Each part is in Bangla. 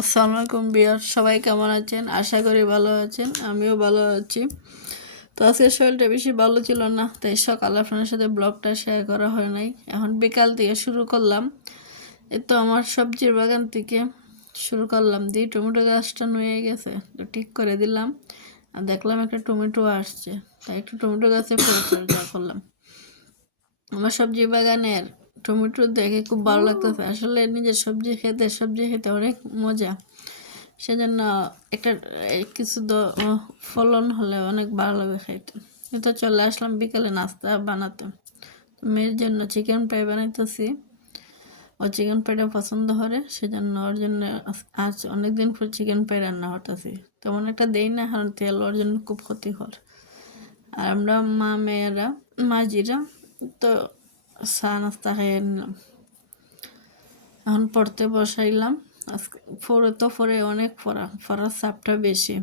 আসসালামু আলাইকুম বিয়ার সবাই কেমন আছেন? আশা করি ভালো আছেন, আমিও ভালো আছি। তো আজকে শরীরটা বেশি ভালো ছিল না, তাই সকালে আপনার সাথে ব্লগটা শেয়ার করা হয় নাই। এখন বিকাল থেকে শুরু করলাম। এই তো আমার সবজির বাগান থেকে শুরু করলাম, দিয়ে টমেটো গাছটা নুয়ে গেছে, তো ঠিক করে দিলাম। আর দেখলাম একটা টমেটো আসছে, তাই একটু টমেটো গাছে পরিচর্যা করলাম। আমার সবজি বাগানের টমেটো দেখে খুব ভালো লাগতেছে। আসলে নিজের সবজি খেতে সবজি খেতে অনেক মজা। সেজন্য একটা কিছু ফলন হলে অনেক ভালো লাগে খাইতে। তো চলে আসলাম বিকালে নাস্তা বানাতে। মেয়ের জন্য চিকেন ফ্রাই বানাইতেছি। ও চিকেন ফ্রাইটা পছন্দ করে সেজন্য ওর জন্য আজ- আজ অনেকদিন পর চিকেন ফ্রাই রান্না করতেছি। তেমন একটা দেই না কারণ তেল ওর জন্য খুব ক্ষতিকর। আর আমরা মা মেয়েরা মাঝিরা তো চা নাস্তা খাইয়ে নিলাম এখন পড়তে বসাইলাম। আজকে পড়ে তো পড়ে অনেক পড়া, পড়ার চাপটা বেশি।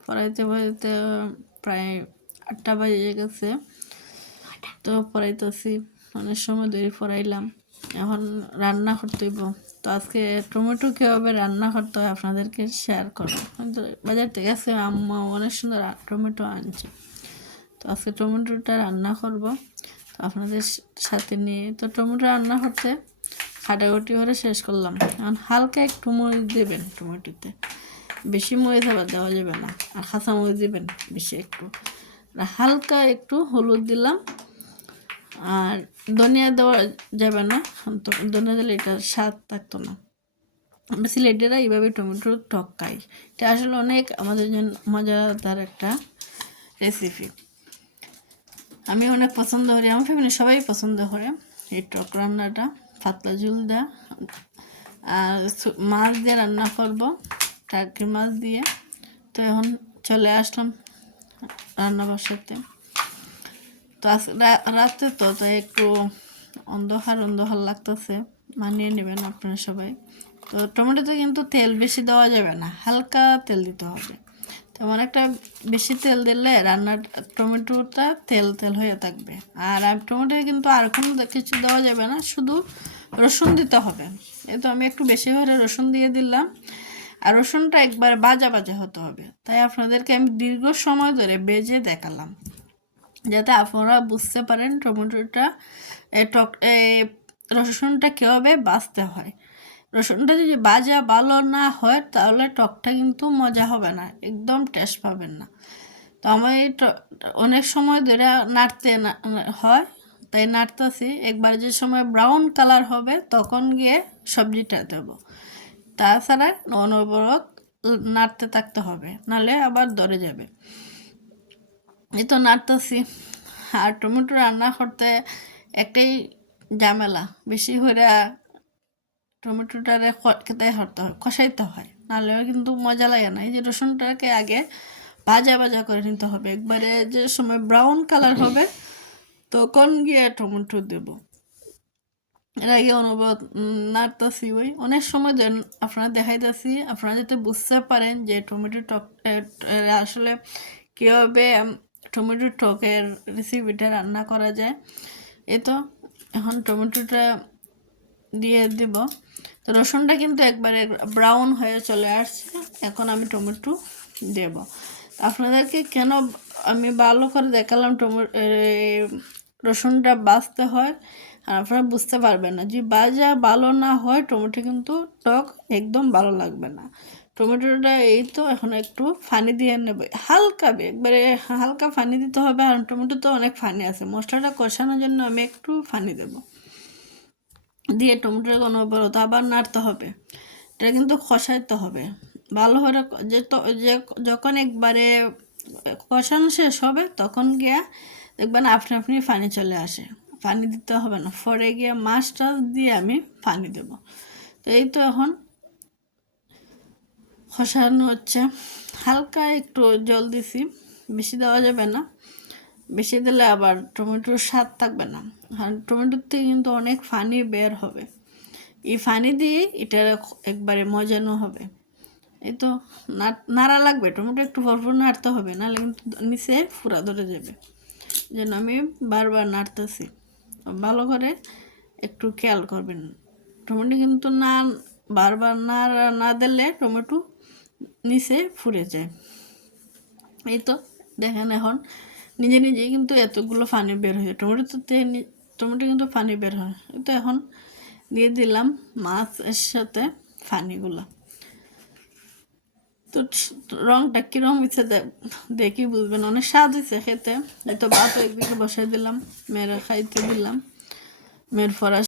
পড়াইতে পড়াইতে প্রায় আটটা বাজে গেছে। তো পড়াইতেছি, অনেক সময় ধরে পড়াইলাম। এখন রান্না করতেইব তো আজকে টমেটো কীভাবে রান্না করতে হয় আপনাদেরকে শেয়ার করব কিন্তু বাজার থেকে আজকে আম্মা অনেক সুন্দর টমেটো আনছে। তো আজকে টমেটোটা রান্না করব। আপনাদের সাথে নিয়ে। তো টমেটো রান্না করতে কাটাকুটি করে শেষ করলাম। এখন হালকা একটু মরিচ দেবেন টমেটোতে। বেশি মরিচ আবার দেওয়া যাবে না। আর কাঁচা মরিচ দেবেন বেশি একটু। হালকা একটু হলুদ দিলাম। আর ধনিয়া দেওয়া যাবে না। তো ধনিয়া দিলে এটা স্বাদ থাকতো না। আমরা সিলেটেরা এইভাবে টমেটো টক খাই। এটা আসলে অনেক আমাদের জন্য মজাদার একটা রেসিপি আমি অনেক পছন্দ করি, আমার ফ্যামিলি সবাই পছন্দ করে। এই টক রান্নাটা, পাতলা ঝুল দেওয়া আর মাছ দিয়ে রান্না করব, টার্কি মাছ দিয়ে। তো এখন চলে আসলাম রান্না বসাতে। তো আজ রাতে তো তো একটু অন্ধকার অন্ধকার লাগতেছে, মানিয়ে নেবেন আপনারা সবাই। তো টমেটোতে কিন্তু তেল বেশি দেওয়া যাবে না, হালকা তেল দিতে হবে। তেমন একটা বেশি তেল দিলে রান্নার টমেটোটা তেল তেল হয়ে থাকবে। আর টমেটো কিন্তু আর কোনো কিছু দেওয়া যাবে না শুধু রসুন দিতে হবে। এই তো আমি একটু বেশি করে রসুন দিয়ে দিলাম আর রসুনটা একবার বাজা বাজা হতে হবে। তাই আপনাদেরকে আমি দীর্ঘ সময় ধরে বেজে দেখালাম। যাতে আপনারা বুঝতে পারেন টমেটোটা এ, টক এ, রসুনটা কীভাবে বাছতে হয়। রসুনটা যদি বাজা ভালো না হয়, তাহলে টকটা কিন্তু মজা হবে না, একদম টেস্ট পাবেন না। তো ট- অনেক সময় ধরে নাড়তে হয়, তাই নাড়তেছি। একবার যে সময় ব্রাউন কালার হবে, তখন গিয়ে সবজিটা দেবো। তাছাড়া অনবরত নাড়তে থাকতে হবে, নালে আবার ধরে যাবে। এই তো নাড়তেছি। আর টমেটো রান্না করতে একটাই ঝামেলা, বেশি করে টমেটোটারে খেতে হতে হয়, কষাইতে হয়। নাহলে কিন্তু মজা লাগে না। এই যে রসুনটাকে আগে ভাজা ভাজা করে নিতে হবে। একবারে যে সময় ব্রাউন কালার হবে, তখন গিয়ে টমেটো দেব। এর আগে অনুভব নাড়তাছি ওই। অনেক সময় আপনারা দেখাইতেছি, আপনারা যাতে বুঝতে পারেন যে টমেটো টক আসলে কীভাবে টমেটো টকের রেসিপিটা রান্না করা যায়। এ তো, এখন টমেটোটা দিয়ে দেব। তো রসুনটা কিন্তু একবারে ব্রাউন হয়ে চলে আসছে। এখন আমি টমেটো দেব। আপনাদেরকে কেন আমি ভালো করে দেখালাম টমেটো রসুনটা বাছতে হয়, আর আপনারা বুঝতে পারবেন না। যদি বাজা ভালো না হয়, টমেটো কিন্তু টক একদম ভালো লাগবে না। টমেটোটা এই তো, এখন একটু ফানি দিয়ে নেবে। হালকা একবারে হালকা ফানি দিতে হবে, আর টমেটো তো অনেক ফানি আছে। মশলাটা কষানোর জন্য আমি একটু ফানি দেবো। দিয়ে টমেটোর কোনো বড়তো আবার নাড়তে হবে। এটা কিন্তু কষাইতে হবে। ভালো করে যে যখন একবারে কষানো শেষ হবে, তখন গিয়া দেখবেন আপনি আপনি পানি চলে আসে। পানি দিতে হবে না। ফরে গিয়ে মাছটা দিয়ে আমি পানি দেব। তো এই তো এখন খসানো হচ্ছে। হালকা একটু জল দিছি, বেশি দেওয়া যাবে না। বেশি দিলে আবার টমেটোর স্বাদ থাকবে না। আর টমেটোর থেকে কিন্তু অনেক ফানি বের হবে। এই ফানি দিয়ে এটা একবারে মজানো হবে। এই তো নাড়া লাগবে। টমেটো একটু ভরপুর নাড়তে হবে, নাহলে কিন্তু নিচে ফুরা ধরে যাবে। যেন আমি বারবার নাড়তেছি। ভালো করে একটু খেয়াল করবেন। টমেটো কিন্তু না, বারবার না না দিলে টমেটো নিচে ফুরে যায়। এই তো দেখেন এখন নিজে নিজেই কিন্তু এতগুলো পানি বের হয়ে টমেটোতে টমেটো কিন্তু পানি বের হয়। তো এখন দিয়ে দিলাম মাছ এর সাথে পানিগুলো তো রংটা কীরকম হয়েছে দেখি বুঝবেন। অনেক স্বাদ হয়েছে খেতে। এত ভাত একদিকে বসাই দিলাম, মেয়েরা খাইতে দিলাম। মেয়ের ফরাস